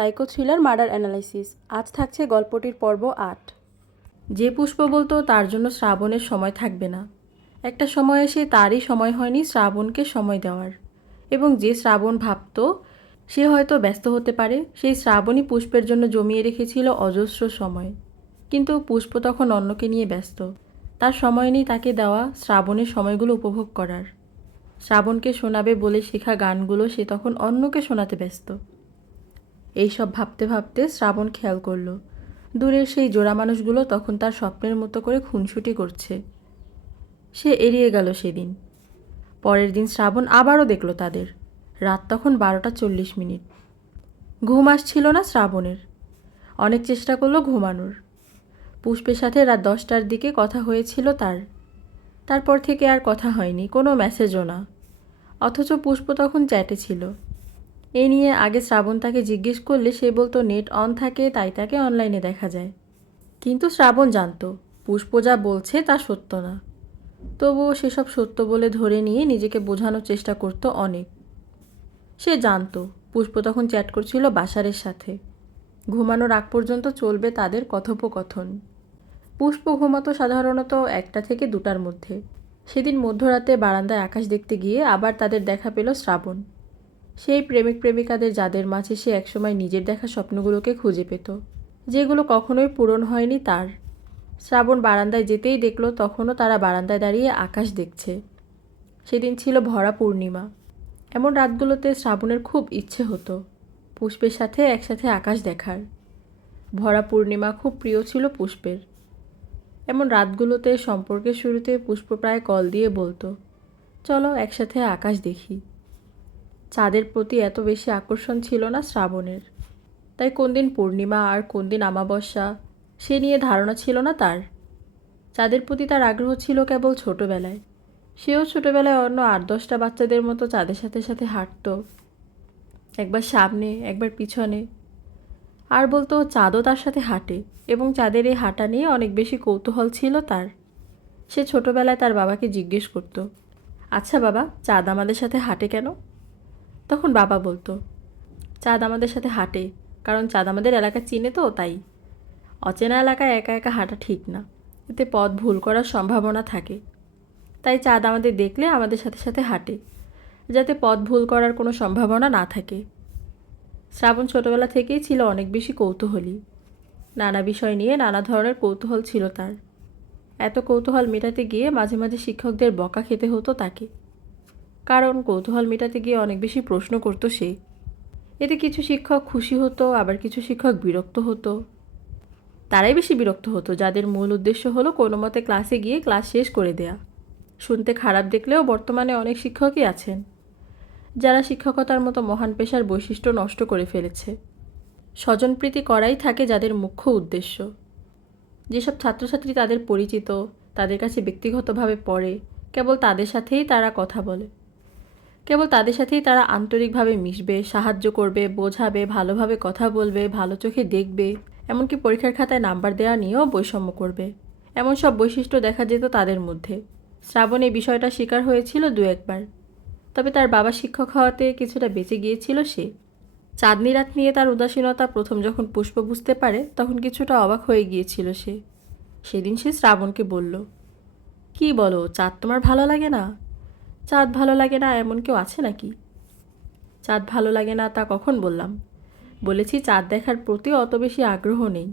Psycho thriller murder analysis. আজ থাকছে গল্পটির পর্ব 8। যে পুষ্প বলতো তার জন্য শ্রাবণের সময় থাকবে না, একটা সময় এসে তারই সময় হয়নি শ্রাবণকে সময় দেওয়ার। এবং যে শ্রাবণ ভাবত সে হয়তো ব্যস্ত হতে পারে, সেই শ্রাবণই পুষ্পের জন্য জমিয়ে রেখেছিল অজস্র সময়। কিন্তু পুষ্প তখন অন্যকে নিয়ে ব্যস্ত, তার সময় নেই তাকে দেওয়া শ্রাবণের সময়গুলো উপভোগ করার। শ্রাবণকে শোনাবে বলে শেখা গানগুলো সে তখন অন্যকে শোনাতে ব্যস্ত। এইসব ভাবতে ভাবতে শ্রাবণ খেয়াল করলো দূরের সেই জোড়া মানুষগুলো তখন তার স্বপ্নের মতো করে খুনসুটি করছে। সে এড়িয়ে গেল সেদিন। পরের দিন শ্রাবণ আবারও দেখল তাদের। রাত তখন 12:40। ঘুম আসছিল না শ্রাবণের। অনেক চেষ্টা করলো ঘুমানোর। পুষ্পের সাথে রাত 10টার দিকে কথা হয়েছিল তার। তারপর থেকে আর কথা হয়নি, কোনো মেসেজও না। অথচ পুষ্প তখন চ্যাটে ছিল। এই নিয়ে আগে শ্রাবণ তাকে জিজ্ঞেস করলে সে বলতো নেট অন থাকে তাই তাকে অনলাইনে দেখা যায়। কিন্তু শ্রাবণ জানতো পুষ্প যা বলছে তা সত্য না। তবুও সেসব সত্য বলে ধরে নিয়ে নিজেকে বোঝানোর চেষ্টা করতো অনেক। সে জানতো পুষ্প তখন চ্যাট করছিল বাশারের সাথে। ঘুমানোর আগ পর্যন্ত চলবে তাদের কথোপকথন। পুষ্প ঘুমাতো সাধারণত 1টা থেকে 2টার মধ্যে। সেদিন মধ্যরাতে বারান্দায় আকাশ দেখতে গিয়ে আবার তাদের দেখা পেল শ্রাবণ। সেই প্রেমিক প্রেমিকাদের যাদের মাঝে সে একসময় নিজের দেখা স্বপ্নগুলোকে খুঁজে পেত, যেগুলো কখনোই পূরণ হয়নি তার। শ্রাবণ বারান্দায় যেতেই দেখল তখনও তারা বারান্দায় দাঁড়িয়ে আকাশ দেখছে। সেদিন ছিল ভরা পূর্ণিমা। এমন রাতগুলোতে শ্রাবণের খুব ইচ্ছে হতো পুষ্পের সাথে একসাথে আকাশ দেখার। ভরা পূর্ণিমা খুব প্রিয় ছিল পুষ্পের। এমন রাতগুলোতে সম্পর্কের শুরুতে পুষ্প প্রায় কল দিয়ে বলতো, চলো একসাথে আকাশ দেখি। চাঁদের প্রতি এত বেশি আকর্ষণ ছিল না শ্রাবণের, তাই কোন দিন পূর্ণিমা আর কোন দিন অমাবস্যা সে নিয়ে ধারণা ছিল না তার। চাঁদের প্রতি তার আগ্রহ ছিল কেবল ছোটবেলায়। সেও ছোটবেলায় অন্য 8-10টা বাচ্চাদের মতো চাঁদের সাথে সাথে হাঁটত, একবার সামনে একবার পিছনে। আর বলতো চাঁদও তার সাথে হাঁটে, এবং চাঁদের এই হাঁটা নিয়ে অনেক বেশি কৌতূহল ছিল তার। সে ছোটবেলায় তার বাবাকে জিজ্ঞেস করত, আচ্ছা বাবা, চাঁদ আমাদের সাথে হাঁটে কেন? তখন বাবা বলতো, চাঁদ আমাদের সাথে হাঁটে কারণ চাঁদ আমাদের এলাকা চিনে তো তাই। অচেনা এলাকায় একা একা হাঁটা ঠিক না, এতে পথ ভুল করার সম্ভাবনা থাকে। তাই চাঁদ আমাদের দেখলে আমাদের সাথে সাথে হাঁটে, যাতে পথ ভুল করার কোনো সম্ভাবনা না থাকে। শ্রাবণ ছোটবেলা থেকেই ছিল অনেক বেশি কৌতূহলী। নানা বিষয় নিয়ে নানা ধরনের কৌতূহল ছিল তার। এত কৌতূহল মেটাতে গিয়ে মাঝে মাঝে শিক্ষকদের বকা খেতে হতো তাকে, কারণ কৌতূহল মেটাতে গিয়ে অনেক বেশি প্রশ্ন করতো সে। এতে কিছু শিক্ষক খুশি হতো, আবার কিছু শিক্ষক বিরক্ত হতো। তারাই বেশি বিরক্ত হতো যাদের মূল উদ্দেশ্য হলো কোনো মতে ক্লাসে গিয়ে ক্লাস শেষ করে দেয়া। শুনতে খারাপ দেখলেও বর্তমানে অনেক শিক্ষকই আছেন যারা শিক্ষকতার মতো মহান পেশার বৈশিষ্ট্য নষ্ট করে ফেলেছে। স্বজনপ্রীতি করাই থাকে যাদের মুখ্য উদ্দেশ্য। যেসব ছাত্রছাত্রী তাদের পরিচিত, তাদের কাছে ব্যক্তিগতভাবে পড়ে, কেবল তাদের সাথেই তারা কথা বলে, কেবল তাদের সাথেই তারা আন্তরিকভাবে মিশবে, সাহায্য করবে, বোঝাবে, ভালোভাবে কথা বলবে, ভালো চোখে দেখবে, এমনকি পরীক্ষার খাতায় নাম্বার দেওয়া নিয়েও বৈষম্য করবে, এমন সব বৈশিষ্ট্য দেখা যেত তাদের মধ্যে। শ্রাবণ এই বিষয়টা শিকার হয়েছিল 2-1বার। তবে তার বাবা শিক্ষক হওয়াতে কিছুটা বেঁচে গিয়েছিল সে। চাঁদনি রাত নিয়ে তার উদাসীনতা প্রথম যখন পুষ্প বুঝতে পারে তখন কিছুটা অবাক হয়ে গিয়েছিল সে। সেদিন সে শ্রাবণকে বলল, কি বলো, চাঁদ তোমার ভালো লাগে না? চাঁদ ভালো লাগে না এমন কেউ আছে নাকি? চাঁদ ভালো লাগে না তা কখন বললাম? বলেছি চাঁদ দেখার প্রতি অত বেশি আগ্রহ নেই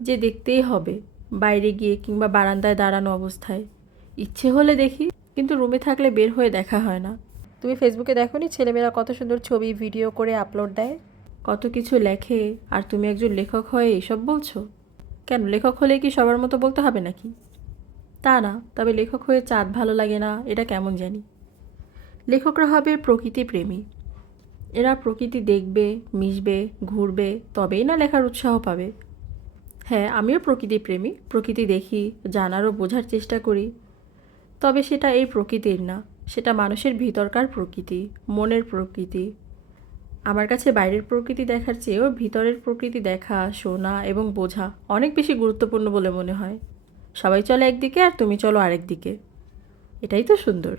যে দেখতেই হবে, বাইরে গিয়ে কিংবা বারান্দায় দাঁড়ানো অবস্থায়। ইচ্ছে হলে দেখি, কিন্তু রুমে থাকলে বের হয়ে দেখা হয় না। তুমি ফেসবুকে দেখোনি ছেলেমেয়েরা কত সুন্দর ছবি ভিডিও করে আপলোড দেয়, কত কিছু লেখে, আর তুমি একজন লেখক হয়ে এসব বলছো? কেন, লেখক হলে কি সবার মতো বলতে হবে নাকি? তা না, তবে লেখক হয়ে চাঁদ ভালো লাগে না এটা কেমন জানি। লেখকরা হবে প্রকৃতি প্রেমী। এরা প্রকৃতি দেখবে, মিশবে, ঘুরবে, তবেই না লেখার উৎসাহ পাবে। হ্যাঁ, আমিও প্রকৃতি প্রেমী, প্রকৃতি দেখি, জানার ও বোঝার চেষ্টা করি। তবে সেটা এই প্রকৃতির না, সেটা মানুষের ভিতরকার প্রকৃতি, মনের প্রকৃতি। আমার কাছে বাইরের প্রকৃতি দেখার চেয়েও ভিতরের প্রকৃতি দেখা, শোনা এবং বোঝা অনেক বেশি গুরুত্বপূর্ণ বলে মনে হয়। সবাই চলে একদিকে আর তুমি চলো আরেক দিকে, এটাই তো সুন্দর।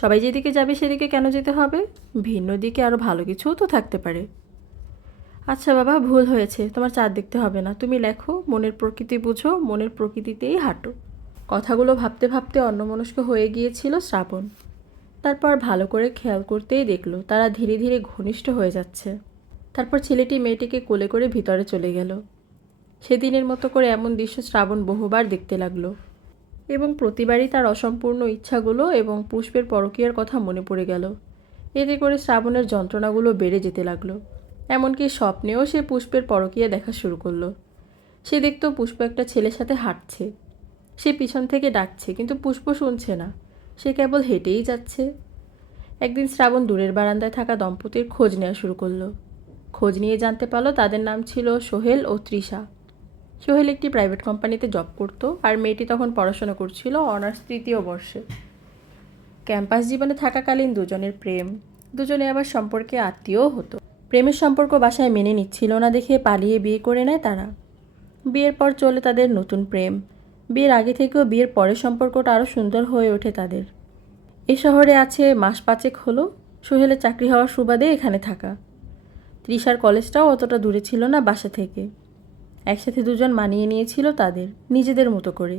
সবাই যেদিকে যাবে সেদিকে কেন যেতে হবে? ভিন্ন দিকে আরও ভালো কিছুও তো থাকতে পারে। আচ্ছা বাবা, ভুল হয়েছে, তোমার চাঁদ দেখতে হবে না, তুমি লেখো, মনের প্রকৃতি বুঝো, মনের প্রকৃতিতেই হাঁটো। কথাগুলো ভাবতে ভাবতে অন্যমনস্ক হয়ে গিয়েছিল শ্রাবণ। তারপর ভালো করে খেয়াল করতেই দেখল তারা ধীরে ধীরে ঘনিষ্ঠ হয়ে যাচ্ছে। তারপর ছেলেটি মেয়েটিকে কোলে করে ভিতরে চলে গেল। সেদিনের মতো করে এমন দৃশ্য শ্রাবণ বহুবার দেখতে লাগলো, এবং প্রতিবারই তার অসম্পূর্ণ ইচ্ছাগুলো এবং পুষ্পের পরকীয়ার কথা মনে পড়ে গেল। এতে করে শ্রাবণের যন্ত্রণাগুলো বেড়ে যেতে লাগলো। এমনকি স্বপ্নেও সে পুষ্পের পরকীয়া দেখা শুরু করলো। সে দেখত পুষ্প একটা ছেলের সাথে হাঁটছে। সে পিছন থেকে ডাকছে, কিন্তু পুষ্প শুনছে না, সে কেবল হেঁটেই যাচ্ছে। একদিন শ্রাবণ দূরের বারান্দায় থাকা দম্পতির খোঁজ নেওয়া শুরু করলো। খোঁজ নিয়ে জানতে পারলো তাদের নাম ছিল সোহেল ও তৃষা। সোহেল একটি প্রাইভেট কোম্পানিতে জব করত, আর মেয়েটি তখন পড়াশোনা করছিল অনার্স 3য় বর্ষে। ক্যাম্পাস জীবনে থাকাকালীন দুজনের প্রেম, দুজনে আবার সম্পর্কে আত্মীয়ও হতো। প্রেমের সম্পর্ক বাসায় মেনে নিচ্ছিল না দেখে পালিয়ে বিয়ে করে নেয় তারা। বিয়ের পর চলে তাদের নতুন প্রেম। বিয়ের আগে থেকেও বিয়ের পরের সম্পর্কটা আরও সুন্দর হয়ে ওঠে তাদের। এ শহরে আছে মাস 5 হলো সোহেলের চাকরি হওয়ার সুবাদে এখানে থাকা। তৃষার কলেজটাও অতটা দূরে ছিল না বাসা থেকে। একসাথে দুজন মানিয়ে নিয়েছিল তাদের নিজেদের মতো করে।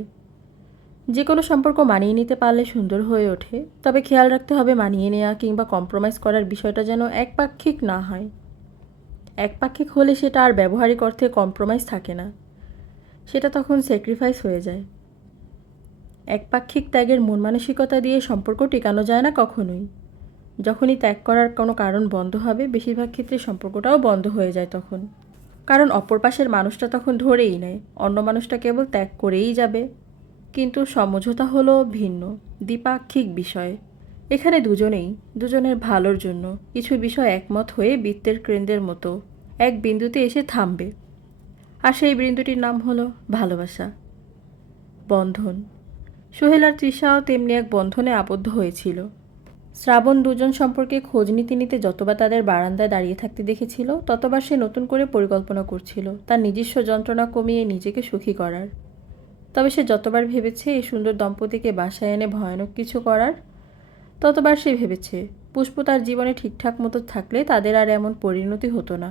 যে কোনো সম্পর্ক মানিয়ে নিতে পারলে সুন্দর হয়ে ওঠে, তবে খেয়াল রাখতে হবে মানিয়ে নেওয়া কিংবা কম্প্রোমাইজ করার বিষয়টা যেন একপাক্ষিক না হয়। একপাক্ষিক হলে সেটা আর ব্যবহারিক অর্থে কম্প্রোমাইজ থাকে না, সেটা তখন স্যাক্রিফাইস হয়ে যায়। একপাক্ষিক ত্যাগের মন মানসিকতা দিয়ে সম্পর্ক টেকানো যায় না কখনোই। যখনই ত্যাগ করার কোনো কারণ বন্ধ হবে, বেশিরভাগ ক্ষেত্রে সম্পর্কটাও বন্ধ হয়ে যায় তখন। কারণ অপর পাশের মানুষটা তখন ধরেই নেয় অন্য মানুষটা কেবল ত্যাগ করেই যাবে। কিন্তু সমঝোতা হলো ভিন্ন, দ্বিপাক্ষিক বিষয়। এখানে দুজনেই দুজনের ভালোর জন্য কিছু বিষয় একমত হয়ে বৃত্তের কেন্দ্রের মতো এক বিন্দুতে এসে থামবে। আর সেই বিন্দুটির নাম হলো ভালোবাসা, বন্ধন। সোহেল আর তৃষাও তেমনি এক বন্ধনে আবদ্ধ হয়েছিল। শ্রাবণ দুজন সম্পর্কে খোঁজ নিতে নিতে যতবার তাদের বারান্দায় দাঁড়িয়ে থাকতে দেখেছিল, ততবার সে নতুন করে পরিকল্পনা করছিল তার নিজস্ব যন্ত্রণা কমিয়ে নিজেকে সুখী করার। তবে সে যতবার ভেবেছে এই সুন্দর দম্পতিকে বাসায় এনে ভয়ানক কিছু করার, ততবার সে ভেবেছে পুষ্প তার জীবনে ঠিকঠাক মতো থাকলে তাদের আর এমন পরিণতি হতো না।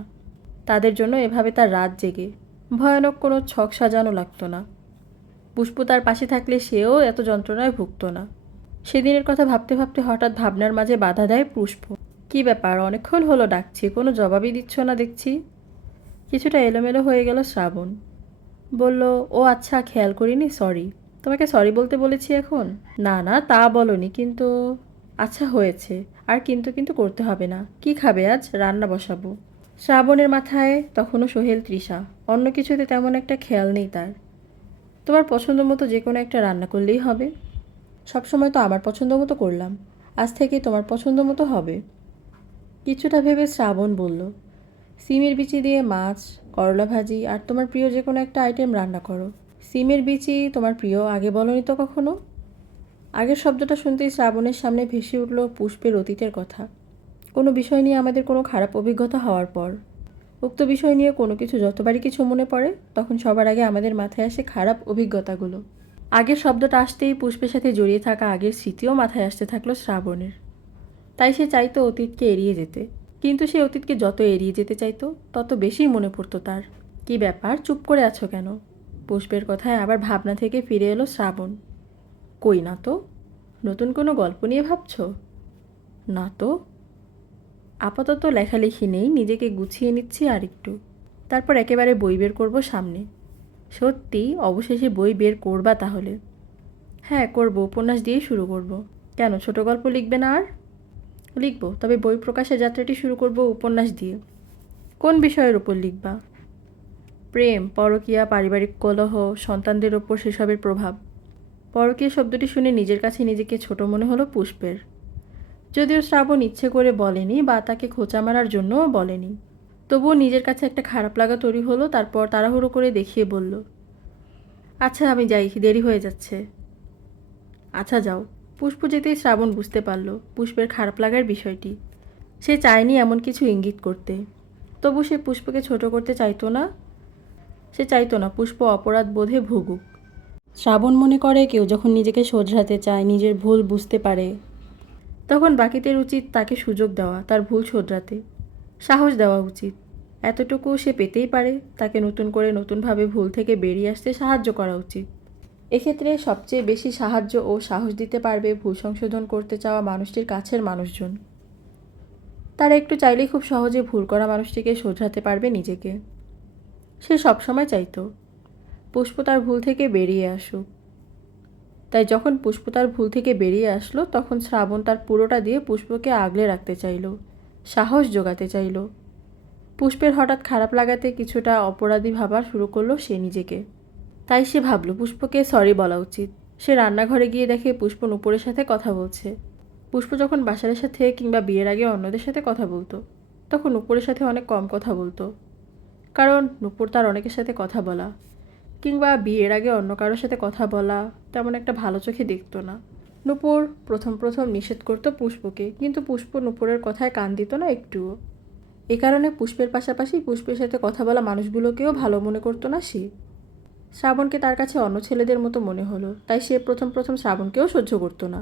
তাদের জন্য এভাবে তার রাত জেগে ভয়ানক কোনো ছক সাজানো লাগতো না। পুষ্প তার পাশে থাকলে সেও এত যন্ত্রণায় ভুগত না। সেদিনের কথা ভাবতে ভাবতে হঠাৎ ভাবনার মাঝে বাধা দেয় পুষ্প। কী ব্যাপার, অনেকক্ষণ হলো ডাকছি, কোনো জবাবই দিচ্ছ না দেখছি। কিছুটা এলোমেলো হয়ে গেল শ্রাবণ। বলল, ও আচ্ছা, খেয়াল করিনি, সরি। তোমাকে সরি বলতে বলেছি এখন? না না, তা বলনি, কিন্তু আচ্ছা হয়েছে, আর কিন্তু কিন্তু করতে হবে না। কি খাবে আজ? রান্না বসাবো। শ্রাবণের মাথায় তখনও সোহেল তৃষা, অন্য কিছুতে তেমন একটা খেয়াল নেই তার। তোমার পছন্দ মতো যে কোনো একটা রান্না করলেই হবে। সবসময় তো আমার পছন্দ মতো করলাম, আজ থেকে তোমার পছন্দ মতো হবে। কিছুটা ভেবে শ্রাবণ বলল, সিমের বিচি দিয়ে মাছ, করলা ভাজি আর তোমার প্রিয় যে কোনো একটা আইটেম রান্না করো। সিমের বিচি তোমার প্রিয়, আগে বলনি তো কখনো। আগের শব্দটা শুনতেই শ্রাবণের সামনে ভেসে উঠল পুষ্পের অতীতের কথা। কোনো বিষয় নিয়ে আমাদের কোনো খারাপ অভিজ্ঞতা হওয়ার পর উক্ত বিষয় নিয়ে কোনো কিছু যতবারই কিছু মনে পড়ে, তখন সবার আগে আমাদের মাথায় আসে খারাপ অভিজ্ঞতাগুলো। আগের শব্দটা আসতেই পুষ্পের সাথে জড়িয়ে থাকা আগের স্মৃতিও মাথায় আসতে থাকলো শ্রাবণের। তাই সে চাইতো অতীতকে এড়িয়ে যেতে, কিন্তু সে অতীতকে যত এড়িয়ে যেতে চাইতো তত বেশি মনে পড়তো তার। কি ব্যাপার, চুপ করে আছো কেন? পুষ্পের কথায় আবার ভাবনা থেকে ফিরে এলো শ্রাবণ। কই না তো। নতুন কোনো গল্প নিয়ে ভাবছো? না তো। আপাতত লেখালেখি নেই, নিজেকে গুছিয়ে নিচ্ছি আর একটু, তারপর একেবারে বই বের করব সামনে। সত্যি? অবশেষে বই বের করবা তাহলে? হ্যাঁ করব, উপন্যাস দিয়েই শুরু করব। কেন, ছোট গল্প লিখবে না আর? লিখব, তবে বই প্রকাশের যাত্রাটি শুরু করব উপন্যাস দিয়ে। কোন বিষয়ের উপর লিখবা? প্রেম, পরকীয়া, পারিবারিক কলহ, সন্তানদের ওপর সেসবের প্রভাব। পরকীয়া শব্দটি শুনে নিজের কাছে নিজেকে ছোট মনে হলো পুষ্পের। যদিও শ্রাবণ ইচ্ছে করে বলেনি বা তাকে খোঁচা মারার জন্যও বলেনি, তবুও নিজের কাছে একটা খারাপ লাগা তৈরি হলো। তারপর তাড়াহুড়ো করে দেখিয়ে বলল, আচ্ছা আমি যাই, দেরি হয়ে যাচ্ছে। আচ্ছা যাও। পুষ্প যেতেই শ্রাবণ বুঝতে পারল পুষ্পের খারাপ লাগার বিষয়টি। সে চায়নি এমন কিছু ইঙ্গিত করতে, তবু সে পুষ্পকে ছোট করতে চাইতো না। সে চাইতো না পুষ্প অপরাধ বোধে ভুগুক। শ্রাবণ মনে করে কেউ যখন নিজেকে শোধরাতে চায়, নিজের ভুল বুঝতে পারে, তখন বাকিদের উচিত তাকে সুযোগ দেওয়া তার ভুল শোধরাতে, সাহস দেওয়া উচিত। এতটুকু সে পেতেই পারে, তাকে নতুন করে নতুনভাবে ভুল থেকে বেরিয়ে আসতে সাহায্য করা উচিত। এক্ষেত্রে সবচেয়ে বেশি সাহায্য ও সাহস দিতে পারবে ভুল সংশোধন করতে চাওয়া মানুষটির কাছের মানুষজন। তারা একটু চাইলেই খুব সহজে ভুল করা মানুষটিকে শোধরাতে পারবে নিজেকে। সে সবসময় চাইতো পুষ্প তার ভুল থেকে বেরিয়ে আসুক। তাই যখন পুষ্প তার ভুল থেকে বেরিয়ে আসলো, তখন শ্রাবণ তার পুরোটা দিয়ে পুষ্পকে আগলে রাখতে চাইল, সাহস জোগাতে চাইল। পুষ্পের হঠাৎ খারাপ লাগাতে কিছুটা অপরাধী ভাবা শুরু করলো সে নিজেকে। তাই সে ভাবল পুষ্পকে সরি বলা উচিত। সে রান্নাঘরে গিয়ে দেখে পুষ্প নূপুরের সাথে কথা বলছে। পুষ্প যখন বাসারের সাথে কিংবা বিয়ের আগে অন্যদের সাথে কথা বলতো, তখন নূপুরের সাথে অনেক কম কথা বলতো। কারণ নূপুর তার অনেকের সাথে কথা বলা কিংবা বিয়ের আগে অন্য কারোর সাথে কথা বলা তেমন একটা ভালো চোখে দেখতো না। নূপুর প্রথম প্রথম নিষেধ করতো পুষ্পকে, কিন্তু পুষ্প নূপুরের কথায় কান দিত না একটুও। এ কারণে পুষ্পের পাশাপাশি পুষ্পের সাথে কথা বলা মানুষগুলোকেও ভালো মনে করতো না সে। শ্রাবণকে তার কাছে অন্য ছেলেদের মতো মনে হলো, তাই সে প্রথম প্রথম শ্রাবণকেও সহ্য করতো না।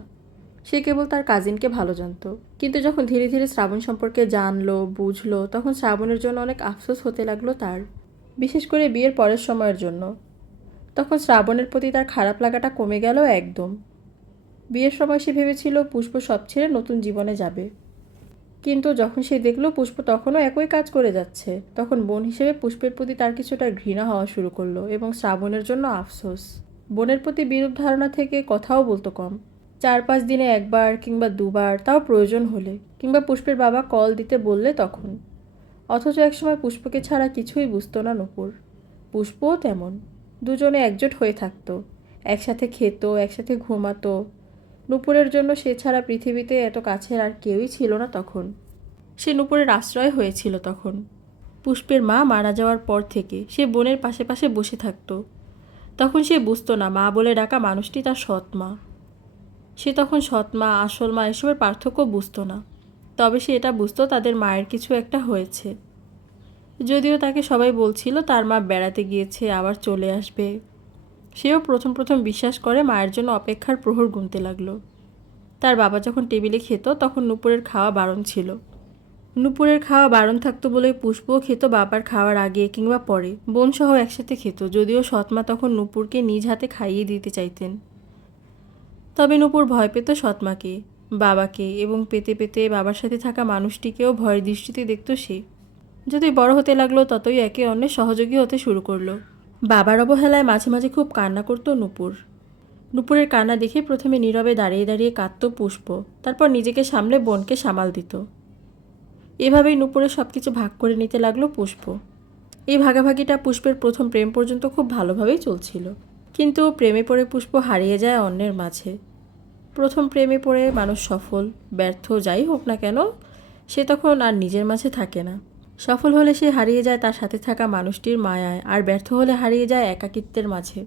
সে কেবল তার কাজিনকে ভালো জানতো। কিন্তু যখন ধীরে ধীরে শ্রাবণ সম্পর্কে জানলো, বুঝলো, তখন শ্রাবণের জন্য অনেক আফসোস হতে লাগলো তার, বিশেষ করে বিয়ের পরের সময়ের জন্য। তখন শ্রাবণের প্রতি তার খারাপ লাগাটা কমে গেল একদম। বিয়ের সময় সে ভেবেছিল পুষ্প সব ছেড়ে নতুন জীবনে যাবে, কিন্তু যখন সে দেখল পুষ্প তখনও একই কাজ করে যাচ্ছে, তখন বোন হিসেবে পুষ্পের প্রতি তার কিছুটা ঘৃণা হওয়া শুরু করলো এবং শ্রাবণের জন্য আফসোস। বোনের প্রতি বিরূপ ধারণা থেকে কথাও বলতো কম। 4-5 দিনে একবার কিংবা দুবার, তাও প্রয়োজন হলে, কিংবা পুষ্পের বাবা কল দিতে বললে তখন। অথচ একসময় পুষ্পকে ছাড়া কিছুই বুঝতো না নূপুর। পুষ্পও তেমন। দুজনে একজোট হয়ে থাকতো, একসাথে খেত, একসাথে ঘুমাতো। নূপুরের জন্য সে ছাড়া পৃথিবীতে এত কাছের আর কেউই ছিল না তখন। সে নূপুরের আশ্রয় হয়েছিল তখন। পুষ্পের মা মারা যাওয়ার পর থেকে সে বোনের পাশে পাশে বসে থাকতো। তখন সে বুঝতো না মা বলে ডাকা মানুষটি তার সৎ মা। সে তখন সৎ মা, আসল মা এসবের পার্থক্য বুঝতো না। তবে সে এটা বুঝতো তাদের মায়ের কিছু একটা হয়েছে। যদিও তাকে সবাই বলছিল তার মা বেড়াতে গিয়েছে, আবার চলে আসবে। সেও প্রথম প্রথম বিশ্বাস করে মায়ের জন্য অপেক্ষার প্রহর গুনতে লাগলো। তার বাবা যখন টেবিলে খেত তখন নূপুরের খাওয়া বারণ ছিল। নূপুরের খাওয়া বারণ থাকতো বলে পুষ্পও খেত বাবার খাওয়ার আগে কিংবা পরে, বোনসহ একসাথে খেত। যদিও সৎমা তখন নূপুরকে নিজ হাতে খাইয়ে দিতে চাইতেন। তবে নূপুর ভয় পেত সৎমাকে, বাবাকে, এবং পেতে পেতে বাবার সাথে থাকা মানুষটিকেও ভয়ের দৃষ্টিতে দেখত সে। যতই বড় হতে লাগলো ততই একে অন্যের সহযোগী হতে শুরু করলো। বাবার অবহেলায় মাঝে মাঝে খুব কান্না করত নূপুর। নূপুরের কান্না দেখে প্রথমে নীরবে দাঁড়িয়ে দাঁড়িয়ে কাঁদত পুষ্প, তারপর নিজেকে সামলে বোনকে সামাল দিত। এভাবেই নূপুরের সব কিছু ভাগ করে নিতে লাগলো পুষ্প। এই ভাগাভাগিটা পুষ্পের প্রথম প্রেম পর্যন্ত খুব ভালোভাবেই চলছিল। কিন্তু প্রেমে পড়ে পুষ্প হারিয়ে যায় অন্যের মাঝে। প্রথম প্রেমে পড়ে মানুষ সফল, ব্যর্থ যাই হোক না কেন, সে তখন আর নিজের মাঝে থাকে না। সফল হলে সে হারিয়ে যায় তার সাথে থাকা মানুষটির মায়ায়, আর ব্যর্থ হলে হারিয়ে যায় একাকিত্বের মাঝে।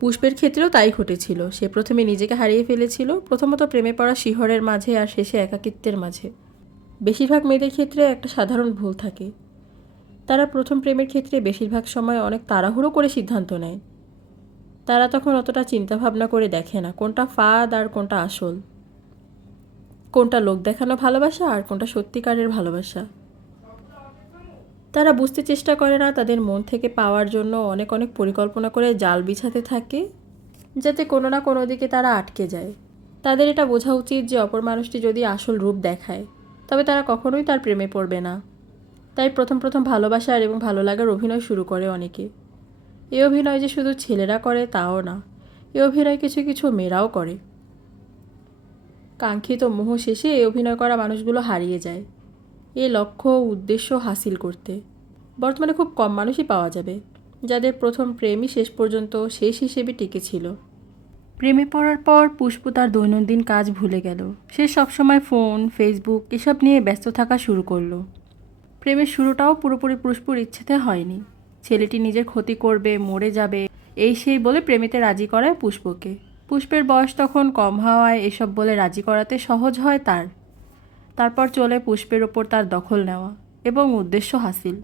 পুষ্পের ক্ষেত্রেও তাই ঘটেছিল। সে প্রথমে নিজেকে হারিয়ে ফেলেছিল, প্রথমত প্রেমে পড়া শিহরের মাঝে, আর শেষে একাকিত্বের মাঝে। বেশিরভাগ মেয়েদের ক্ষেত্রে একটা সাধারণ ভুল থাকে, তারা প্রথম প্রেমের ক্ষেত্রে বেশিরভাগ সময় অনেক তাড়াহুড়ো করে সিদ্ধান্ত নেয়। তারা তখন অতটা চিন্তাভাবনা করে দেখে না কোনটা ফাঁদ আর কোনটা আসল, কোনটা লোক দেখানো ভালোবাসা আর কোনটা সত্যিকারের ভালোবাসা। তারা বুঝতে চেষ্টা করে না তাদের মন থেকে পাওয়ার জন্য অনেক অনেক পরিকল্পনা করে জাল বিছাতে থাকে, যাতে কোনো না কোনো দিকে তারা আটকে যায়। তাদের এটা বোঝা উচিত যে অপর মানুষটি যদি আসল রূপ দেখায়, তবে তারা কখনোই তার প্রেমে পড়বে না। তাই প্রথম প্রথম ভালোবাসার এবং ভালো লাগার অভিনয় শুরু করে অনেকে। এই অভিনয় যে শুধু ছেলেরা করে তাও না, এই অভিনয় কিছু কিছু মেয়েরাও করে। কাঙ্ক্ষিত মোহ শেষে এই অভিনয় করা মানুষগুলো হারিয়ে যায় এই লক্ষ্য উদ্দেশ্য হাসিল করতে। বর্তমানে খুব কম মানুষই পাওয়া যাবে যাদের প্রথম প্রেমই শেষ পর্যন্ত শেষ হিসেবে টিকেছিল। প্রেমে পড়ার পর পুষ্প তার দৈনন্দিন কাজ ভুলে গেল। সে সবসময় ফোন, ফেসবুক এসব নিয়ে ব্যস্ত থাকা শুরু করলো। প্রেমের শুরুটাও পুরোপুরি পুষ্পর ইচ্ছেতে হয়নি। ছেলেটি নিজের ক্ষতি করবে, মরে যাবে, এই সেই বলে প্রেমেতে রাজি করায় পুষ্পকে। পুষ্পের বয়স তখন কম হওয়ায় এসব বলে রাজি করাতে সহজ হয় তার। তারপর চলে পুষ্পের ওপর তার দখল নেওয়া এবং উদ্দেশ্য হাসিল।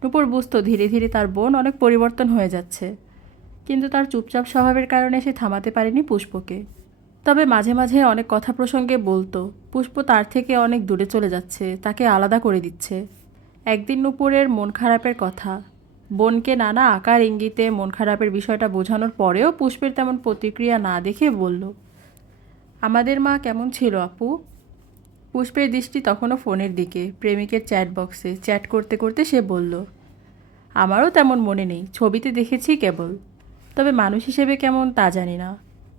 নূপুর বুঝতো ধীরে ধীরে তার বোন অনেক পরিবর্তন হয়ে যাচ্ছে, কিন্তু তার চুপচাপ স্বভাবের কারণে সে থামাতে পারেনি পুষ্পকে। তবে মাঝে মাঝে অনেক কথা প্রসঙ্গে বলতো পুষ্প তার থেকে অনেক দূরে চলে যাচ্ছে, তাকে আলাদা করে দিচ্ছে। একদিন নূপুরের মন খারাপের কথা। বোনকে নানা আকার ইঙ্গিতে মন খারাপের বিষয়টা বোঝানোর পরেও পুষ্পের তেমন প্রতিক্রিয়া না দেখে বলল, আমাদের মা কেমন ছিল আপু? পুষ্পের দৃষ্টি তখনও ফোনের দিকে, প্রেমিকের চ্যাট বক্সে চ্যাট করতে করতে সে বলল, আমারও তেমন মনে নেই, ছবিতে দেখেছি কেবল, তবে মানুষ হিসেবে কেমন তা জানি না।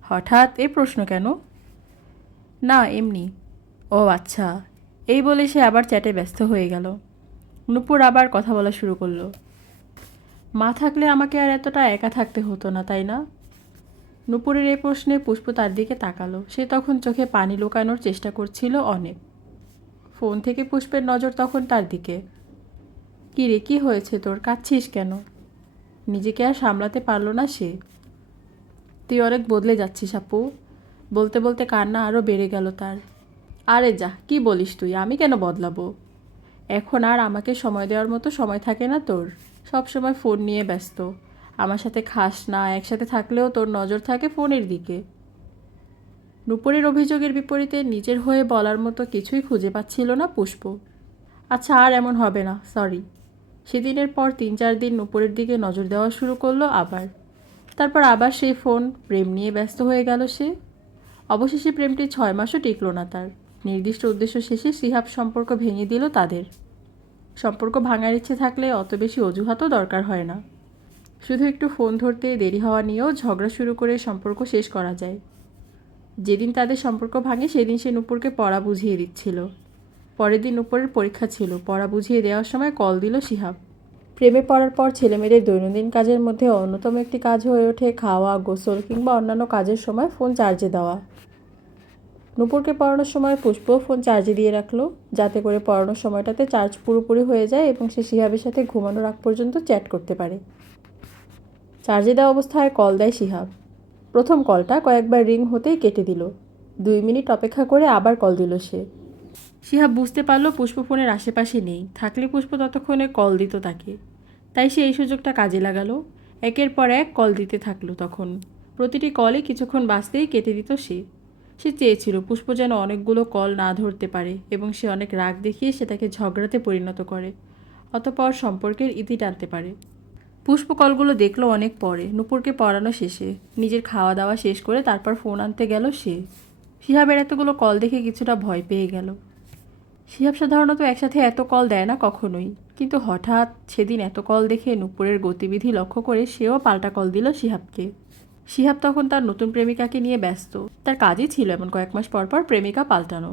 হঠাৎ এ প্রশ্ন কেন? না এমনি। ও আচ্ছা, এই বলে সে আবার চ্যাটে ব্যস্ত হয়ে গেল। নূপুর আবার কথা বলা শুরু করলো, মা থাকলে আমাকে আর এতটা একা থাকতে হতো না, তাই না? নূপুরের এই প্রশ্নে পুষ্প তার দিকে তাকালো। সে তখন চোখে পানি লুকানোর চেষ্টা করছিল অনেক। ফোন থেকে পুষ্পের নজর তখন তার দিকে। কী রে, কী হয়েছে তোর, কাঁদছিস কেন? নিজেকে আর সামলাতে পারলো না সে। তুই অনেক বদলে যাচ্ছিস আপু। বলতে বলতে কান্না আরও বেড়ে গেল তার। আরে যা, কি বলিস তুই, আমি কেন বদলাবো? এখন আর আমাকে সময় দেওয়ার মতো সময় থাকে না তোর। সব সময় ফোন নিয়ে ব্যস্ত। আমার সাথে খাস না, একসাথে থাকলেও তোর নজর থাকে ফোনের দিকে। নূপুরের অভিযোগের বিপরীতে নিজের হয়ে বলার মতো কিছুই খুঁজে পাচ্ছিল না পুষ্প। আচ্ছা আর এমন হবে না, সরি। সেদিনের পর 3-4 দিন নূপুরের দিকে নজর দেওয়া শুরু করলো আবার। তারপর আবার সেই ফোন, প্রেম নিয়ে ব্যস্ত হয়ে গেল সে। অবশেষে প্রেমটি 6 মাসও টিকল না তার। নির্দিষ্ট উদ্দেশ্য শেষে শিহাব সম্পর্ক ভেঙে দিল তাদের। সম্পর্ক ভাঙার ইচ্ছে থাকলে অত বেশি অজুহাতও দরকার হয় না। শুধু একটু ফোন ধরতে দেরি হওয়া নিয়েও ঝগড়া শুরু করে সম্পর্ক শেষ করা যায়। যেদিন তাদের সম্পর্ক ভাঙে সেদিন সে নূপুরকে পড়া বুঝিয়ে দিচ্ছিল। পরের দিন নূপুরের পরীক্ষা ছিল। পড়া বুঝিয়ে দেওয়ার সময় কল দিল শিহাব। প্রেমে পড়ার পর ছেলেমেয়েদের দৈনন্দিন কাজের মধ্যে অন্যতম একটি কাজ হয়ে ওঠে খাওয়া, গোসল কিংবা অন্যান্য কাজের সময় ফোন চার্জে দেওয়া। নূপুরকে পড়ানোর সময় পুষ্পও ফোন চার্জে দিয়ে রাখলো, যাতে করে পড়ানোর সময়টাতে চার্জ পুরোপুরি হয়ে যায় এবং সে শিহাবের সাথে ঘুমানোর আগ পর্যন্ত চ্যাট করতে পারে। চার্জে দেওয়া অবস্থায় কল দেয় শিহাব। প্রথম কলটা কয়েকবার রিং হতেই কেটে দিল। 2 মিনিট অপেক্ষা করে আবার কল দিল সে। শিহাব বুঝতে পারল পুষ্প ফোনের আশেপাশে নেই, থাকলে পুষ্প ততক্ষণে কল দিত তাকে। তাই সে এই সুযোগটা কাজে লাগালো। একের পর এক কল দিতে থাকলো। তখন প্রতিটি কলই কিছুক্ষণ বাজতেই কেটে দিত সে। সে চেয়েছিল পুষ্প যেন অনেকগুলো কল না ধরতে পারে এবং সে অনেক রাগ দেখিয়ে সেটাকে ঝগড়াতে পরিণত করে, অতঃপর সম্পর্কের ইতি টানতে পারে। পুষ্প কলগুলো দেখলো অনেক পরে, নূপুরকে পড়ানো শেষে, নিজের খাওয়া দাওয়া শেষ করে তারপর ফোন আনতে গেল সে। শিহাবের এতগুলো কল দেখে কিছুটা ভয় পেয়ে গেল। শিহাব সাধারণত একসাথে এত কল দেয় না কখনোই, কিন্তু হঠাৎ সেদিন এত কল দেখে নূপুরের গতিবিধি লক্ষ্য করে সেও পাল্টা কল দিল শিহাবকে। শিহাব তখন তার নতুন প্রেমিকাকে নিয়ে ব্যস্ত। তার কাজই ছিল এমন কয়েক মাস পর পর প্রেমিকা পাল্টানো।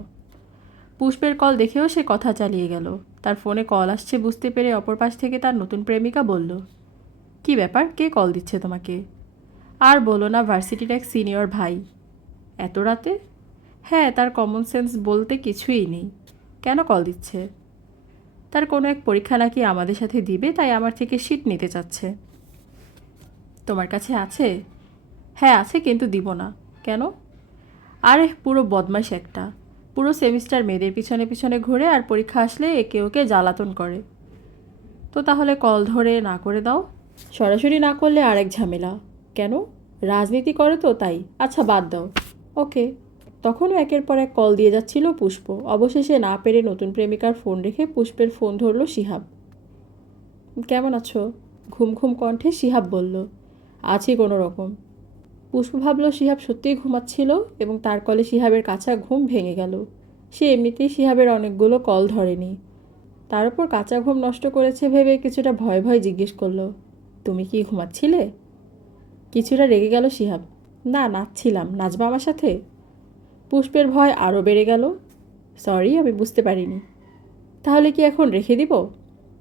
পুষ্পের কল দেখেও সে কথা চালিয়ে গেল। তার ফোনে কল আসছে বুঝতে পেরে অপর পাশ থেকে তার নতুন প্রেমিকা বলল, কি ব্যাপার, কে কল দিচ্ছে তোমাকে? আর বলো না, ভার্সিটির এক সিনিয়র ভাই। এত রাতে? হ্যাঁ, তার কমন সেন্স বলতে কিছুই নেই। কেন কল দিচ্ছে? তার কোনো এক পরীক্ষা নাকি আমাদের সাথে দিবে, তাই আমার থেকে শিট নিতে চাচ্ছে। তোমার কাছে আছে? হ্যাঁ আছে, কিন্তু দিব না। কেন? আরে পুরো বদমাশ একটা। পুরো সেমিস্টার মেয়েদের পিছনে পিছনে ঘুরে আর পরীক্ষা আসলে একে ওকে জ্বালাতন করে। তো তাহলে কল ধরে না করে দাও। সরাসরি না করলে আরেক ঝামেলা। কেন? রাজনীতি করে তো তাই। আচ্ছা বাদ দাও। ওকে। তখনও একের পর এক কল দিয়ে যাচ্ছিল পুষ্প। অবশেষে না পেরে নতুন প্রেমিকার ফোন রেখে পুষ্পের ফোন ধরল শিহাব। কেমন আছো? ঘুম ঘুম কণ্ঠে শিহাব বলল, আছি কোনো রকম। পুষ্প ভাবল শিহাব সত্যিই ঘুমাচ্ছিল এবং তার কলে শিহাবের কাঁচা ঘুম ভেঙে গেল। সে এমনিতেই শিহাবের অনেকগুলো কল ধরেনি, তার উপর কাঁচা ঘুম নষ্ট করেছে ভেবে কিছুটা ভয় ভয় জিজ্ঞেস করলো, তুমি কি ঘুমাচ্ছিলে? কিছুটা রেগে গেল শিহাব। না, নাচছিলাম। নাচবা আমার সাথে? পুষ্পের ভয় আরও বেড়ে গেল। সরি, আমি বুঝতে পারিনি। তাহলে কি এখন রেখে দিব?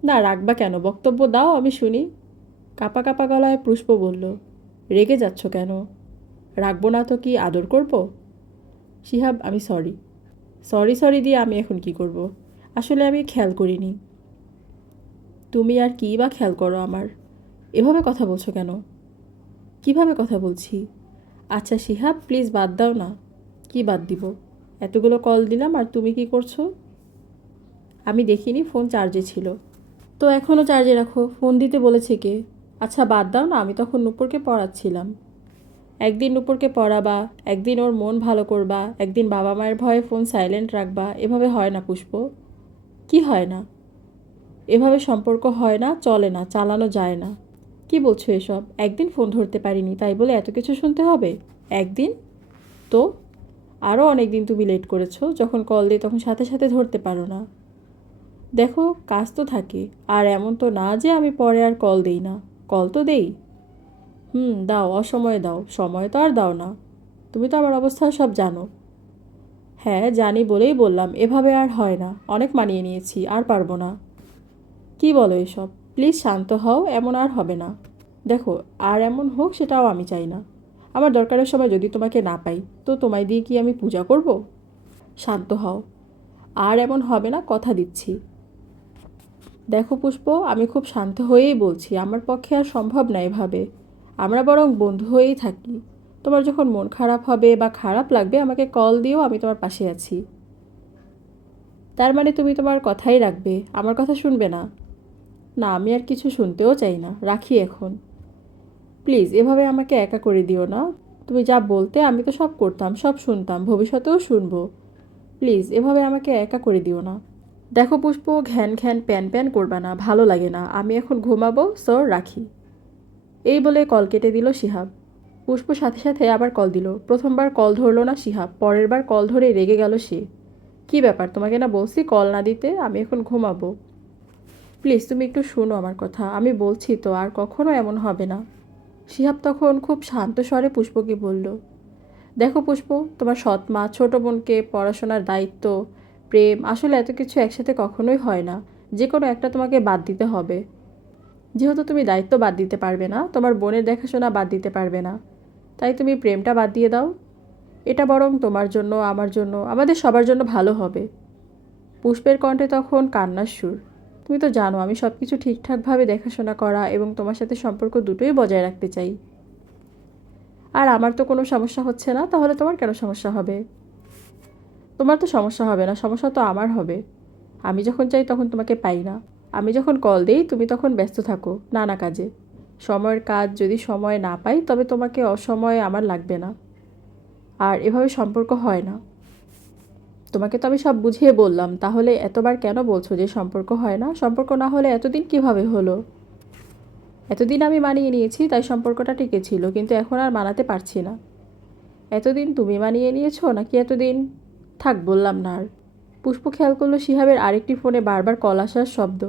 না, রাখবা কেন, বক্তব্য দাও, আমি শুনি। কাঁপা কাঁপা গলায় পুষ্প বলল, রেগে যাচ্ছ কেন? রাখবো না তো কি আদর করব? শিহাব, আমি সরি। সরি সরি দিয়ে আমি এখন কি করব? আসলে আমি খেয়াল করিনি। তুমি আর কী বা খেয়াল করো আমার? এভাবে কথা বলছো কেন? কিভাবে কথা বলছি? আচ্ছা শিহাব, প্লিজ বাদ দাও না। কি বাদ দিব? এতগুলো কল দিলাম আর তুমি কি করছো? আমি দেখিনি, ফোন চার্জে ছিল। তো এখনও চার্জে রাখো, ফোন দিতে বলেছে কে? আচ্ছা বাদ দাও না, আমি তখন নূপুরকে পড়াচ্ছিলাম। একদিন নূপুরকে পড়াবা, একদিন ওর মন ভালো করবা, একদিন বাবা মায়ের ভয়ে ফোন সাইলেন্ট রাখবা, এভাবে হয় না পুষ্প। কি হয় না? এভাবে সম্পর্ক হয় না, চলে না, চালানো যায় না। কি বলছো এসব? একদিন ফোন ধরতে পারিনি তাই বলে এত কিছু শুনতে হবে? একদিন? তো আরও অনেক দিন তুমি লেট করেছো। যখন কল দিই তখন সাথে সাথে ধরতে পারো না। দেখো, কাজ তো থাকে। আর এমন তো না যে আমি পরে আর কল দেই না। কল তো দেই। দাও, অসময়ে দাও, সময় তো আর দাও না। তুমি তো আমার অবস্থা সব জানো। হ্যাঁ, জানি বলেই বললাম, এভাবে আর হয় না। অনেক মানিয়ে নিয়েছি, আর পারবো না। কি বলো এসব? প্লিজ শান্ত হও, এমন আর হবে না। দেখো, আর এমন হোক সেটাও আমি চাই না। আমার দরকারের সময় যদি তোমাকে না পাই তো তোমায় দিয়ে কি আমি পূজা করব? শান্ত হও। আর এমন হবে না, কথা দিচ্ছি। দেখো পুষ্প, আমি খুব শান্ত হয়েই বলছি, আমার পক্ষে আর সম্ভব না এভাবে। আমরা বরং বন্ধু হয়েই থাকি। তোমার যখন মন খারাপ হবে বা খারাপ লাগবে আমাকে কল দিও, আমি তোমার পাশে আছি। তার মানে তুমি তোমার কথাই রাখবে, আমার কথা শুনবে না? না, আমি আর কিছু শুনতেও চাই না, রাখি এখন। প্লিজ এভাবে আমাকে একা করে দিও না। তুমি যা বলতে আমি তো সব করতাম, সব শুনতাম, ভবিষ্যতেও শুনবো। প্লিজ এভাবে আমাকে একা করে দিও না। দেখো পুষ্প, ঘ্যান ঘ্যান প্যান প্যান করবা না, ভালো লাগে না। আমি এখন ঘুমাবো, সো রাখি। এই বলে কল কেটে দিল শিহাব। পুষ্প সাথে সাথে আবার কল দিল। প্রথমবার কল ধরলো না শিহাব, পরের বার কল ধরে রেগে গেল সে। কি ব্যাপার, তোমাকে না বলছি কল না দিতে? আমি এখন ঘুমাবো। প্লিজ তুমি একটু শোনো আমার কথা, আমি বলছি তো আর কখনো এমন হবে না। শিহাব তখন খুব শান্ত স্বরে পুষ্পকে বলল, দেখো পুষ্প, তোমার সৎ মা, ছোট বোনকে পড়াশোনার দায়িত্ব, প্রেম, আসলে এত কিছু একসাথে কখনোই হয় না। যে কোনো একটা তোমাকে বাদ দিতে হবে। যেহেতু তুমি দায়িত্ব বাদ দিতে পারবে না, তোমার বোনের দেখাশোনা বাদ দিতে পারবে না, তাই তুমি প্রেমটা বাদ দিয়ে দাও। এটা বরং তোমার জন্য, আমার জন্য, আমাদের সবার জন্য ভালো হবে। পুষ্পের কণ্ঠে তখন কান্নার সুর। তুমি তো জানো আমি সব কিছু ঠিকঠাকভাবে দেখাশোনা করা এবং তোমার সাথে সম্পর্ক দুটোই বজায় রাখতে চাই। আর আমার তো কোনো সমস্যা হচ্ছে না, তাহলে তোমার কেন সমস্যা হবে? তোমার তো সমস্যা হবে না, সমস্যা তো আমার হবে। আমি যখন চাই তখন তোমাকে পাই না। আমি যখন কল দিই তুমি তখন ব্যস্ত থাকো নানা কাজে। সময়ের কাজ যদি সময় না পাই তবে তোমাকে অসময়ে আমার লাগবে না। আর এভাবে সম্পর্ক হয় না। তোমাকে তো আমি সব বুঝিয়ে বললাম, তাহলে এতবার কেন বলছো যে সম্পর্ক হয় না? সম্পর্ক না হলে এতদিন কিভাবে হলো? এতদিন আমি মানিয়ে নিয়েছি তাই সম্পর্কটা টিকে ছিল, কিন্তু এখন আর মানাতে পারছি না। এতদিন তুমি মানিয়ে নিয়েছো নাকি এতদিন? থাক, বললাম না আর। পুষ্প খেয়াল করলো শিহাবের আরেকটি ফোনে বারবার কল আসার শব্দ।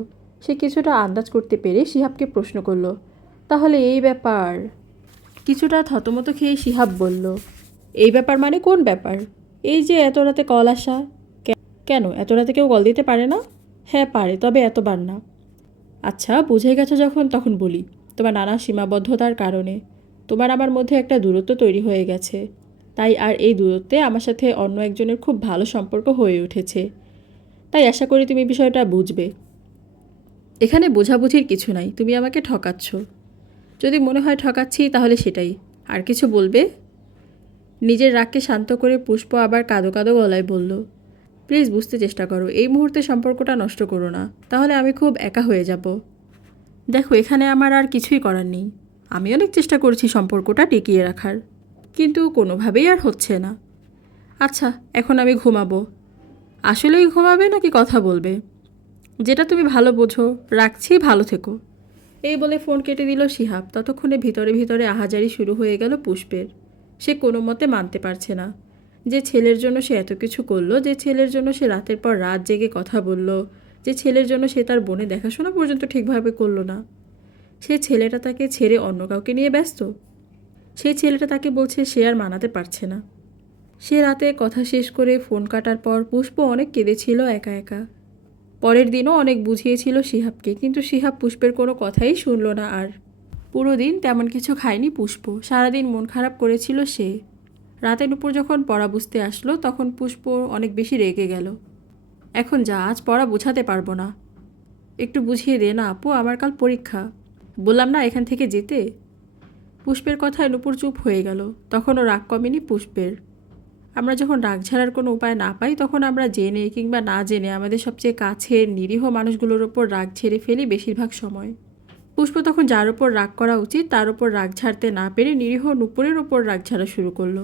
সে কিছুটা আন্দাজ করতে পেরে শিহাবকে প্রশ্ন করলো, তাহলে এই ব্যাপার? কিছুটা থতমত খেয়ে শিহাব বলল, এই ব্যাপার মানে কোন ব্যাপার? এই যে এত রাতে কল আসা। কেন, এত রাতে কেউ কল দিতে পারে না? হ্যাঁ পারে, তবে এতবার না। আচ্ছা, বুঝে গেছো যখন তখন বলি, তোমার নানা সীমাবদ্ধতার কারণে তোমার আমার মধ্যে একটা দূরত্ব তৈরি হয়ে গেছে। তাই আর এই দূরত্বে আমার সাথে অন্য একজনের খুব ভালো সম্পর্ক হয়ে উঠেছে। তাই আশা করি তুমি বিষয়টা বুঝবে। এখানে বোঝাবুঝির কিছু নাই, তুমি আমাকে ঠকাচ্ছ। যদি মনে হয় ঠকাচ্ছি তাহলে সেটাই। আর কিছু বলবে? নিজের রাগকে শান্ত করে পুষ্প আবার কাঁদো কাঁদো গলায় বলল, প্লিজ বুঝতে চেষ্টা করো, এই মুহূর্তে সম্পর্কটা নষ্ট করো না, তাহলে আমি খুব একা হয়ে যাব। দেখো, এখানে আমার আর কিছুই করার নেই। আমি অনেক চেষ্টা করছি সম্পর্কটা টিকিয়ে রাখার, কিন্তু কোনোভাবেই আর হচ্ছে না। আচ্ছা, এখন আমি ঘুমাবো। আসলেই ঘুমাবে নাকি কথা বলবে? যেটা তুমি ভালো বোঝো। রাখছি, ভালো থেকো। এই বলে ফোন কেটে দিল শিহাব। ততক্ষণে ভিতরে ভিতরে আহাজারি শুরু হয়ে গেল পুষ্পের। সে কোনো মতে মানতে পারছে না যে ছেলের জন্য সে এত কিছু করলো, যে ছেলের জন্য সে রাতের পর রাত জেগে কথা বলল, যে ছেলের জন্য সে তার বোনের দেখাশোনা পর্যন্ত ঠিকভাবে করলো না। সে ছেলেটা তাকে ছেড়ে অন্য কাউকে নিয়ে ব্যস্ত। সেই ছেলেটা তাকে বলছে সে আর মানাতে পারছে না। সে রাতে কথা শেষ করে ফোন কাটার পর পুষ্প অনেক কেঁদেছিল একা একা। পরের দিনও অনেক বুঝিয়েছিল শিহাবকে, কিন্তু শিহাব পুষ্পের কোনো কথাই শুনল না আর। পুরো দিন তেমন কিছু খায়নি পুষ্প। সারাদিন মন খারাপ করেছিল সে। রাতের উপর যখন পড়া বুঝতে আসলো তখন পুষ্প অনেক বেশি রেগে গেল। এখন যা, আজ পড়া বোঝাতে পারবো না। একটু বুঝিয়ে দে না আপু, আমার কাল পরীক্ষা। বললাম না এখান থেকে যেতে। পুষ্পের কথায় নূপুর চুপ হয়ে গেল। তখনও রাগ কমেনি পুষ্পের। আমরা যখন রাগ ঝাড়ার কোনো উপায় না পাই তখন আমরা জেনে কিংবা না জেনে আমাদের সবচেয়ে কাছের নিরীহ মানুষগুলোর ওপর রাগ ঝেড়ে ফেলি বেশিরভাগ সময়। পুষ্প তখন যার ওপর রাগ করা উচিত তার ওপর রাগ ঝাড়তে না পেরে নিরীহ নূপুরের ওপর রাগ ঝাড়া শুরু করলো।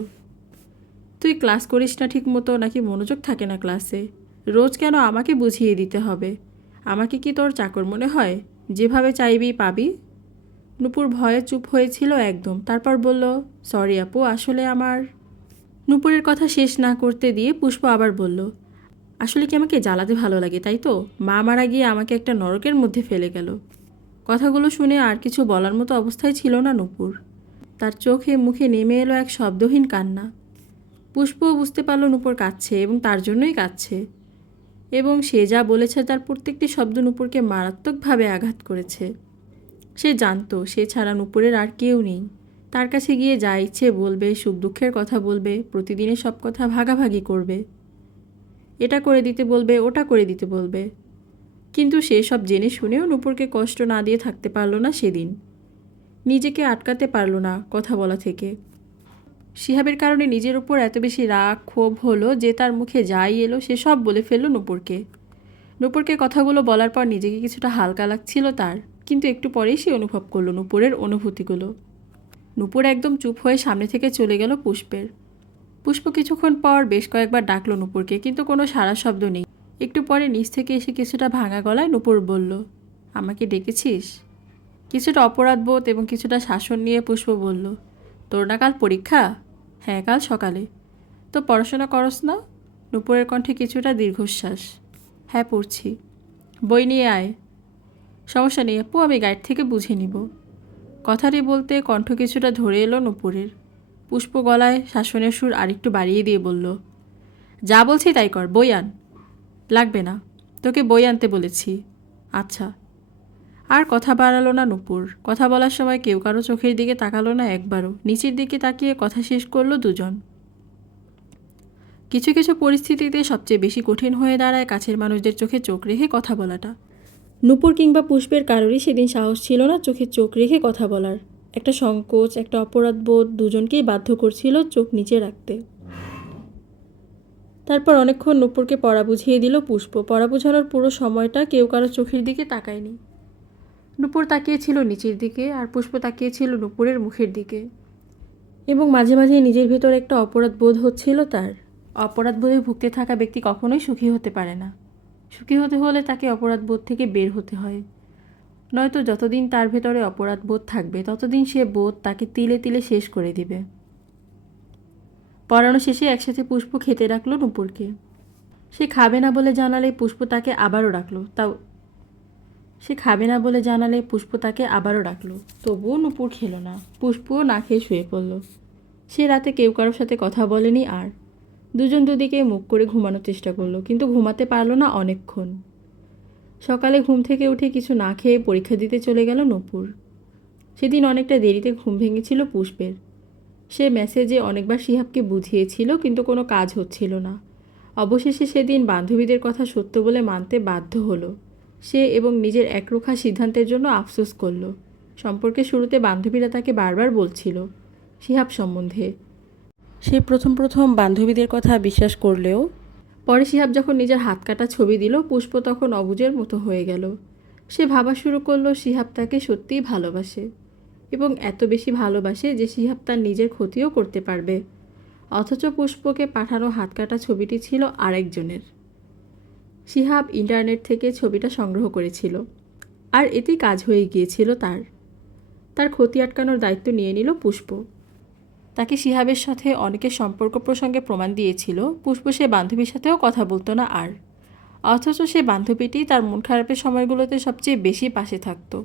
তুই ক্লাস করিস না ঠিক মতো, নাকি মনোযোগ থাকে না ক্লাসে? রোজ কেন আমাকে বুঝিয়ে দিতে হবে? আমাকে কি তোর চাকর মনে হয়? যেভাবে চাইবি পাবি। নূপুর ভয়ে চুপ হয়েছিল একদম, তারপর বলল, সরি আপু, আসলে আমার। নূপুরের কথা শেষ না করতে দিয়ে পুষ্প আবার বলল, আসলে কি আমাকে জ্বালাতে ভালো লাগে, তাই তো? মা মারা গিয়ে আমাকে একটা নরকের মধ্যে ফেলে গেল। কথাগুলো শুনে আর কিছু বলার মতো অবস্থায় ছিল না নূপুর। তার চোখে মুখে নেমে এলো এক শব্দহীন কান্না। পুষ্পও বুঝতে পারল নূপুর কাঁদছে এবং তার জন্যই কাঁদছে, এবং সে যা বলেছে তার প্রত্যেকটি শব্দ নূপুরকে মারাত্মকভাবে আঘাত করেছে। সে জানতো সে ছাড়া নূপুরের আর কেউ নেই। তার কাছে গিয়ে যা ইচ্ছে বলবে, সুখ দুঃখের কথা বলবে, প্রতিদিনের সব কথা ভাগাভাগি করবে, এটা করে দিতে বলবে, ওটা করে দিতে বলবে। কিন্তু সে সব জেনে শুনেও নূপুরকে কষ্ট না দিয়ে থাকতে পারল না সেদিন। নিজেকে আটকাতে পারল না কথা বলা থেকে। শিহাবের কারণে নিজের উপর এত বেশি রাগ ক্ষোভ হলো যে তার মুখে যাই এলো সে সব বলে ফেলল নূপুরকে। নূপুরকে কথাগুলো বলার পর নিজেকে কিছুটা হালকা লাগছিল তার, কিন্তু একটু পরেই সে অনুভব করলো নূপুরের অনুভূতিগুলো। নূপুর একদম চুপ হয়ে সামনে থেকে চলে গেল পুষ্পের। পুষ্প কিছুক্ষণ পর বেশ কয়েকবার ডাকলো নূপুরকে, কিন্তু কোনো সাড়া শব্দ নেই। একটু পরে নিচ থেকে এসে কিছুটা ভাঙা গলায় নূপুর বলল, আমাকে ডেকেছিস? কিছুটা অপরাধবোধ এবং কিছুটা শাসন নিয়ে পুষ্প বলল, তোর না কাল পরীক্ষা? হ্যাঁ, কাল সকালে। তো পড়াশোনা করস না? নূপুরের কণ্ঠে কিছুটা দীর্ঘশ্বাস। হ্যাঁ, পড়ছি। বই নিয়ে আয়। সমস্যা নেই আপু, আমি গাইড থেকে বুঝে নিব। কথাটি বলতে কণ্ঠ কিছুটা ধরে এলো নূপুরের। পুষ্প গলায় শাসনের সুর আরেকটু বাড়িয়ে দিয়ে বলল, যা বলছি তাই কর, বই আন। লাগবে না, তোকে বই আনতে বলেছি। আচ্ছা। আর কথা বাড়ালো না নূপুর। কথা বলার সময় কেউ কারো চোখের দিকে তাকালো না একবারও। নিচের দিকে তাকিয়ে কথা শেষ করলো দুজন। কিছু কিছু পরিস্থিতিতে সবচেয়ে বেশি কঠিন হয়ে দাঁড়ায় কাছের মানুষদের চোখে চোখ রেখে কথা বলাটা। নূপুর কিংবা পুষ্পের কারোরই সেদিন সাহস ছিল না চোখে চোখ রেখে কথা বলার। একটা সংকোচ, একটা অপরাধবোধ দুজনকেই বাধ্য করছিল চোখ নিচে রাখতে। তারপর অনেকক্ষণ নূপুরকে পড়া বুঝিয়ে দিল পুষ্প। পড়া বোঝানোর পুরো সময়টা কেউ কারো চোখের দিকে তাকায়নি। নূপুর তাকিয়েছিল নিচের দিকে আর পুষ্প তাকিয়েছিল নূপুরের মুখের দিকে, এবং মাঝে মাঝে নিজের ভেতর একটা অপরাধ বোধ হচ্ছিল তার। অপরাধ বোধে ভুগতে থাকা ব্যক্তি কখনোই সুখী হতে পারে না। সুখী হতে হলে তাকে অপরাধ বোধ থেকে বের হতে হয়, নয়তো যতদিন তার ভেতরে অপরাধ বোধ থাকবে ততদিন সে বোধ তাকে তিলে তিলে শেষ করে দিবে। পড়ানো শেষে একসাথে পুষ্প খেতে ডাকলো নূপুরকে। সে খাবে না বলে জানালে পুষ্প তাকে আবারও ডাকলো। তবুও নূপুর খেলো না। পুষ্পও না খেয়ে শুয়ে পড়ল। সে রাতে কেউ কারোর সাথে কথা বলেনি আর। দুজন দুদিকে মুখ করে ঘুমানোর চেষ্টা করলো, কিন্তু ঘুমাতে পারলো না অনেকক্ষণ। সকালে ঘুম থেকে উঠে কিছু না খেয়ে পরীক্ষা দিতে চলে গেল নূপুর। সেদিন অনেকটা দেরিতে ঘুম ভেঙেছিল পুষ্পের। সে মেসেজে অনেকবার শিহাবকে বুঝিয়েছিল, কিন্তু কোনো কাজ হচ্ছিল না। অবশেষে সেদিন বান্ধবীদের কথা সত্য বলে মানতে বাধ্য হলো সে, এবং নিজের একরোখা সিদ্ধান্তের জন্য আফসোস করল। সম্পর্কের শুরুতে বান্ধবীরা তাকে বারবার বলছিল শিহাব সম্বন্ধে। সে প্রথম প্রথম বান্ধবীদের কথা বিশ্বাস করলেও পরে শিহাব যখন নিজের হাত কাটা ছবি দিল, পুষ্প তখন অবুঝের মতো হয়ে গেল। সে ভাবা শুরু করলো শিহাব তাকে সত্যিই ভালোবাসে, এবং এত বেশি ভালোবাসে যে শিহাব তার নিজের ক্ষতিও করতে পারবে। অথচ পুষ্পকে পাঠানো হাত কাটা ছবিটি ছিল আরেকজনের। শিহাব ইন্টারনেট থেকে ছবিটা সংগ্রহ করেছিল, আর এতেই কাজ হয়ে গিয়েছিল তার ক্ষতি আটকানোর দায়িত্ব নিয়ে নিল পুষ্প। তাকে শিহাবের সাথে অনেকের সম্পর্ক প্রসঙ্গে প্রমাণ দিয়েছিল পুষ্প সে বান্ধবীর সাথেও কথা বলতো না আর। অথচ সে বান্ধবীটি তার মন খারাপের সময়গুলোতে সবচেয়ে বেশি পাশে থাকতো।